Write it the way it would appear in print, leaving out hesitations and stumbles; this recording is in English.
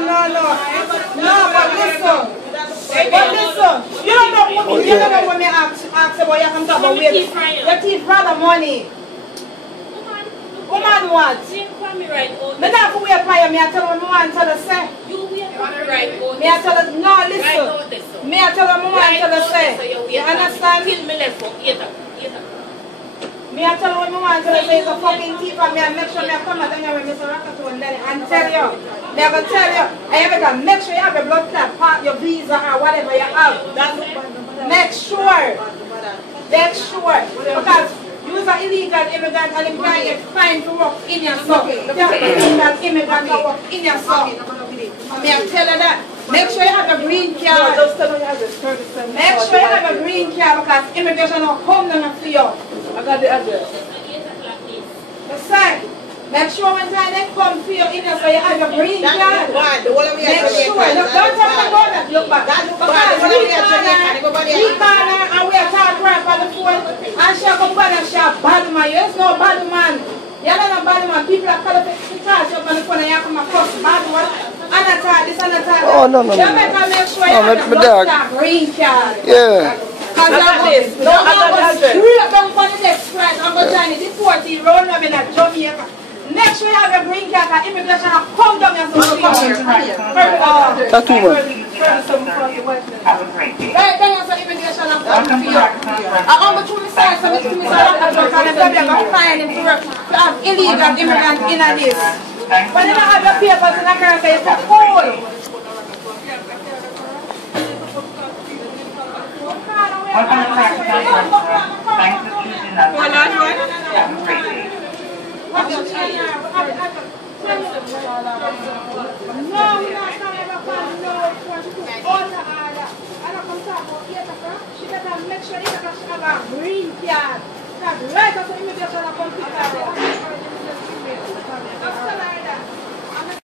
but listen. But listen, you don't know what me, you don't know what me ask about. You can talk about your teeth rather money. Woman what? Me not for wait for you, me I tell you what I tell her say. You wait for me right out. Me I tell her, no listen. Me I tell her what I tell her say. You understand? Kill me left for 8 o'clock. Me I tell her what I tell her say. It's a fucking thief and me I make sure me I come out and with Mr. Rakatone and tell you. Me I go tell you. I have to make sure you have your blood clot, part your visa or whatever you have. Make sure. Make sure. Because you are an illegal immigrant and you can't get fined to work in your son. You are an illegal immigrant to work in your son. May I tell you that? Make sure you have a green card. Make sure you have a green card because immigration will come down for you. I got the address. Besides, make sure when they come for you in there so you have a green card. Make sure. Look, don't tell me about that. Look back. We call her and we are talking to her on the phone and she come back and she a bad man. You is no bad man. You're not a bad man. People are calling to charge you on the phone and you come across bad one. And attack this and attack that. Oh, no. You better make sure you have a green card. Yeah. Because I'm going to screw up down for the next flight. I'm going to join the 40 round up in Jamaica. Make sure you have your green card and immigration will come down here so you come here. Tattoo man. Right then you say immigration will come to you. I'm going to decide so Mr. Rakatone and they're going to find him to have illegal immigrants in this. But you don't have your papers in America, it's a fool. She better make sure she have a green card. Right after immigration will come to her.